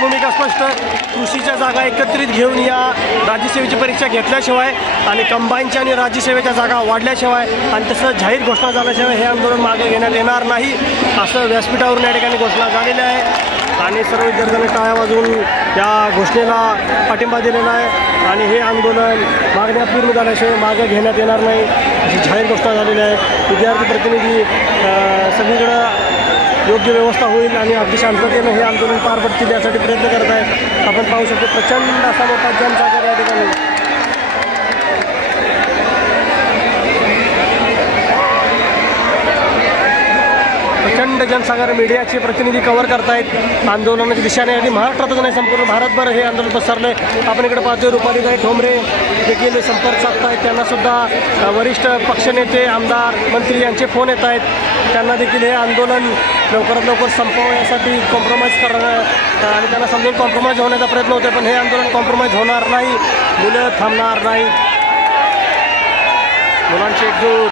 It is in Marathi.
भूमिका स्पष्ट. कृषीच्या जागा एकत्रित घेऊन या राज्यसेवेची परीक्षा घेतल्याशिवाय आणि कंबाईनच्या आणि राज्यसेवेच्या जागा वाढल्याशिवाय आणि तसं जाहीर घोषणा झाल्याशिवाय हे आंदोलन मागे घेण्यात येणार नाही असं व्यासपीठावरून या ठिकाणी घोषणा झालेली आहे. आणि सर्व विद्यार्थ्यांनी टाळ्या वाजवून या घोषणेला पाठिंबा दिलेला आहे. आणि हे आंदोलन मागण्या पूर्ण झाल्याशिवाय मागे घेण्यात येणार नाही अशी जाहीर घोषणा झालेली आहे. विद्यार्थी प्रतिनिधी सगळीकडं योग्य व्यवस्था होईल आणि अगदी शांततेनं हे आंदोलन पार पडतील यासाठी प्रयत्न करत आहेत. आपण पाहू शकतो प्रचंड असा मोठा जनसागर या ठिकाणी. प्रचंड जनसागर मीडियाचे प्रतिनिधी कव्हर करतायत आंदोलनाच्या दिशेने. आणि महाराष्ट्रातच नाही संपूर्ण भारतभर हे आंदोलन पसरले. आपण इकडे पाहतोय रुपालीताई ठोंबरे देखील संपर्क साधतायत. त्यांनासुद्धा वरिष्ठ पक्षनेते आमदार मंत्री यांचे फोन येत आहेत. त्यांना देखील हे आंदोलन लवकरात लवकर संपवण्यासाठी कॉम्प्रोमाइज करणं आणि त्यांना समजून कॉम्प्रोमाइज होण्याचा प्रयत्न होते. पण हे आंदोलन कॉम्प्रोमाइज होणार नाही. मुलं थांबणार नाही. मुलांची एकजूट